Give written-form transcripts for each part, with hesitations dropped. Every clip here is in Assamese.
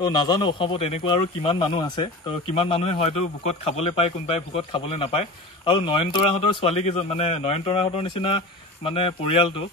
তো নাজানো অসমত এনেকুৱা আৰু কিমান মানুহ আছে তো কিমান মানুহে হয়তো ভোকত খাবলৈ পায় কোনোবাই ভোকত খাবলৈ নাপায় আৰু নয়নতৰাহঁতৰ ছোৱালী কেইজন মানে নয়নতৰাহঁতৰ নিচিনা মানে পৰিয়ালটো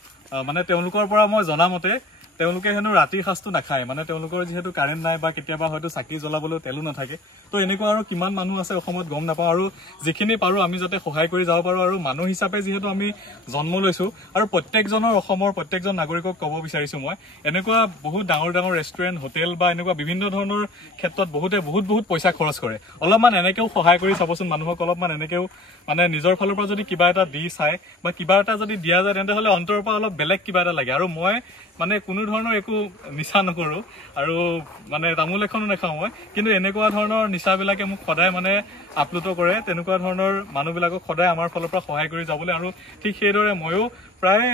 মানে তেওঁলোকৰ পৰা মই জনামতে তেওঁলোকে হেনো ৰাতিৰ সাজটো নাখায় মানে তেওঁলোকৰ যেহেতু কাৰেণ্ট নাই বা কেতিয়াবা হয়তো চাকি জ্বলাবলৈ তেলো নাথাকে তো এনেকুৱা আৰু কিমান মানুহ আছে অসমত গম নাপাওঁ আৰু যিখিনি পাৰো আমি যাতে সহায় কৰি যাব পাৰো আৰু মানুহ হিচাপে যিহেতু আমি জন্ম লৈছো আৰু প্ৰত্যেকজনৰ অসমৰ প্ৰত্যেকজন নাগৰিকক ক'ব বিচাৰিছো মই এনেকুৱা বহুত ডাঙৰ ডাঙৰ ৰেষ্টুৰেণ্ট হোটেল বা এনেকুৱা বিভিন্ন ধৰণৰ ক্ষেত্ৰত বহুতে বহুত পইচা খৰচ কৰে অলপমান এনেকেও সহায় কৰি চাবচোন মানুহক অলপমান এনেকেও মানে নিজৰ ফালৰ পৰা যদি কিবা এটা দি চাই বা কিবা এটা যদি দিয়া যায় তেন্তে হ'লে অন্তৰৰ পৰা অলপ বেলেগ কিবা এটা লাগে আৰু মই মানে কোনো ধৰণৰ একো নিচা নকৰো আৰু মানে তামোল এখনো নাখাওঁ মই কিন্তু এনেকুৱা ধৰণৰ নিচাবিলাকে মোক সদায় মানে আপ্লুত কৰে তেনেকুৱা ধৰণৰ মানুহবিলাকক সদায় আমাৰ ফালৰ পৰা সহায় কৰি যাবলৈ আৰু ঠিক সেইদৰে ময়ো প্ৰায়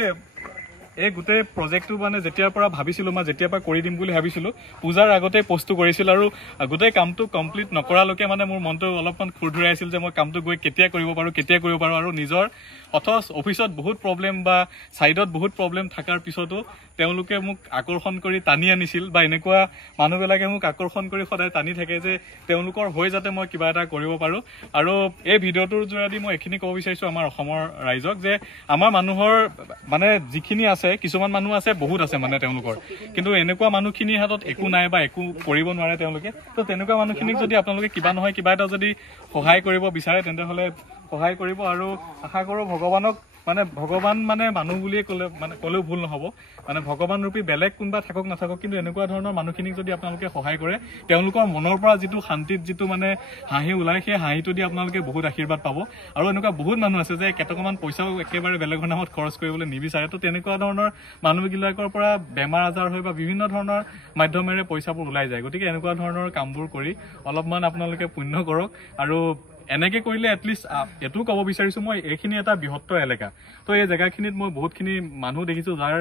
এই গোটেই প্ৰজেক্টটো মানে যেতিয়াৰ পৰা ভাবিছিলোঁ মই যেতিয়াৰ পৰা কৰি দিম বুলি ভাবিছিলোঁ পূজাৰ আগতে পষ্টটো কৰিছিলোঁ আৰু গোটেই কামটো কমপ্লিট নকৰালৈকে মানে মোৰ মনটো অলপমান খুৰধুৰাই আছিল যে মই কামটো গৈ কেতিয়া কৰিব পাৰোঁ আৰু নিজৰ অথচ অফিচত বহুত প্ৰব্লেম বা ছাইডত বহুত প্ৰব্লেম থকাৰ পিছতো তেওঁলোকে মোক আকৰ্ষণ কৰি টানি আনিছিল বা এনেকুৱা মানুহবিলাকে মোক আকৰ্ষণ কৰি সদায় টানি থাকে যে তেওঁলোকৰ হৈ যাতে মই কিবা এটা কৰিব পাৰোঁ আৰু এই ভিডিঅ'টোৰ যোগেদি মই এইখিনি ক'ব বিচাৰিছোঁ আমাৰ অসমৰ ৰাইজক যে আমাৰ মানুহৰ মানে যিখিনি আছে কিছুমান মানুহ আছে বহুত আছে মানে তেওঁলোকৰ কিন্তু এনেকুৱা মানুহখিনিৰ হাতত একো নাই বা একো কৰিব নোৱাৰে তেওঁলোকে তো তেনেকুৱা মানুহখিনিক যদি আপোনালোকে কিবা নহয় কিবা এটা যদি সহায় কৰিব বিচাৰে তেন্তে হ'লে সহায় কৰিব আৰু আশা কৰোঁ ভগৱানক মানে ভগৱান মানে মানুহ বুলিয়ে ক'লেও ভুল নহ'ব মানে ভগৱান ৰূপী বেলেগ কোনোবা থাকক নাথাকক কিন্তু এনেকুৱা ধৰণৰ মানুহখিনিক যদি আপোনালোকে সহায় কৰে তেওঁলোকৰ মনৰ পৰা যিটো শান্তিত যিটো মানে হাঁহি ওলায় সেই হাঁহিটো দি আপোনালোকে বহুত আশীৰ্বাদ পাব আৰু এনেকুৱা বহুত মানুহ আছে যে কেইটকামান পইচাও একেবাৰে বেলেগৰ নামত খৰচ কৰিবলৈ নিবিচাৰে তো তেনেকুৱা ধৰণৰ মানুহবিলাকৰ পৰা বেমাৰ আজাৰ হৈ বা বিভিন্ন ধৰণৰ মাধ্যমেৰে পইচাবোৰ ওলাই যায় গতিকে এনেকুৱা ধৰণৰ কামবোৰ কৰি অলপমান আপোনালোকে পুণ্য কৰক আৰু এনেকে কৰিলে এটলিষ্ট এইটোও ক'ব বিচাৰিছোঁ মই এইখিনি এটা বৃহত্তৰ এলেকা তো এই জেগাখিনিত মই বহুতখিনি মানুহ দেখিছোঁ যাৰ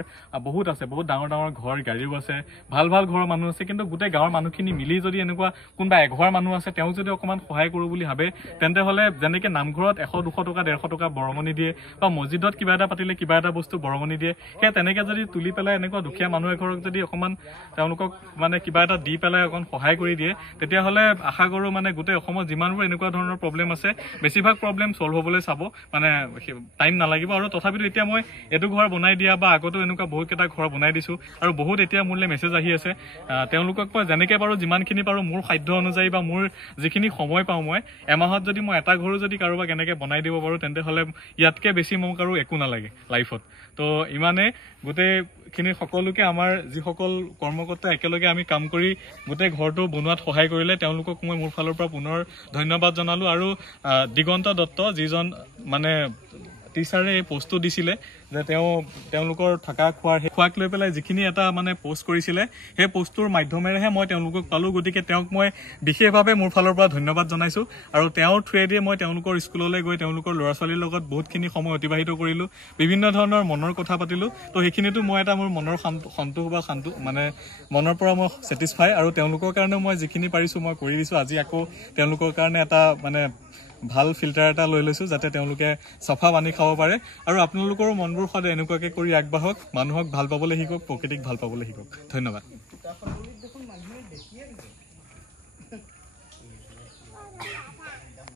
বহুত আছে বহুত ডাঙৰ ডাঙৰ ঘৰ গাড়ীও আছে ভাল ঘৰৰ মানুহ আছে কিন্তু গোটেই গাঁৱৰ মানুহখিনি মিলি যদি এনেকুৱা কোনোবা এঘৰ মানুহ আছে তেওঁক যদি অকণমান সহায় কৰোঁ বুলি ভাবে তেন্তে হ'লে যেনেকৈ নামঘৰত 100-200 টকা 150 টকা বৰঙণি দিয়ে বা মছজিদত কিবা এটা পাতিলে কিবা এটা বস্তু বৰঙণি দিয়ে সেই তেনেকৈ যদি তুলি পেলাই এনেকুৱা দুখীয়া মানুহ এঘৰক যদি অকণমান তেওঁলোকক মানে কিবা এটা দি পেলাই অকণ সহায় কৰি দিয়ে তেতিয়াহ'লে আশা কৰোঁ মানে গোটেই অসমত যিমানবোৰ এনেকুৱা ধৰণৰ প্ৰব্লেম আছে বেছিভাগ প্ৰব্লেম ছল্ভ হ'বলৈ চাব মানে টাইম নালাগিব আৰু তথাপিতো এতিয়া মই এইটো ঘৰ বনাই দিয়া বা আগতো এনেকুৱা বহুতকেইটা ঘৰ বনাই দিছোঁ আৰু বহুত এতিয়া মোলৈ মেছেজ আহি আছে তেওঁলোকক মই যেনেকৈ পাৰোঁ যিমানখিনি পাৰোঁ মোৰ সাধ্য অনুযায়ী বা মোৰ যিখিনি সময় পাওঁ মই এমাহত যদি মই এটা ঘৰো যদি কাৰোবাক এনেকৈ বনাই দিব পাৰোঁ তেন্তে হ'লে ইয়াতকৈ বেছি মোক আৰু একো নালাগে লাইফত তো ইমানেই গোটেইখিনি সকলোকে আমাৰ যিসকল কৰ্মকৰ্তা একেলগে আমি কাম কৰি গোটেই ঘৰটো বনোৱাত সহায় কৰিলে তেওঁলোকক মই মোৰ ফালৰ পৰা পুনৰ ধন্যবাদ জনালোঁ আৰু দিগন্ত দত্ত যিজন মানে টিচাৰে এই পষ্টটো দিছিলে যে তেওঁলোকৰ থকা খোৱাক লৈ পেলাই যিখিনি এটা মানে পষ্ট কৰিছিলে সেই পষ্টটোৰ মাধ্যমেৰেহে মই তেওঁলোকক পালোঁ গতিকে তেওঁক মই বিশেষভাৱে মোৰ ফালৰ পৰা ধন্যবাদ জনাইছোঁ আৰু তেওঁৰ থ্ৰুৱেদিয়ে মই তেওঁলোকৰ স্কুললৈ গৈ তেওঁলোকৰ ল'ৰা ছোৱালীৰ লগত বহুতখিনি সময় অতিবাহিত কৰিলোঁ বিভিন্ন ধৰণৰ মনৰ কথা পাতিলোঁ তো সেইখিনিতো মই এটা মোৰ মনৰ সন্তোষ বা মানে মনৰ পৰা মই ছেটিছফাই আৰু তেওঁলোকৰ কাৰণে মই যিখিনি পাৰিছোঁ মই কৰি দিছোঁ আজি আকৌ তেওঁলোকৰ কাৰণে এটা মানে ভাল ফিল্টাৰ এটা লৈ লৈছোঁ যাতে তেওঁলোকে চাফা পানী খাব পাৰে আৰু আপোনালোকৰো মনবোৰ সদায় এনেকুৱাকৈ কৰি আগবাঢ়ক মানুহক ভাল পাবলৈ শিকক প্ৰকৃতিক ভাল পাবলৈ শিকক ধন্যবাদ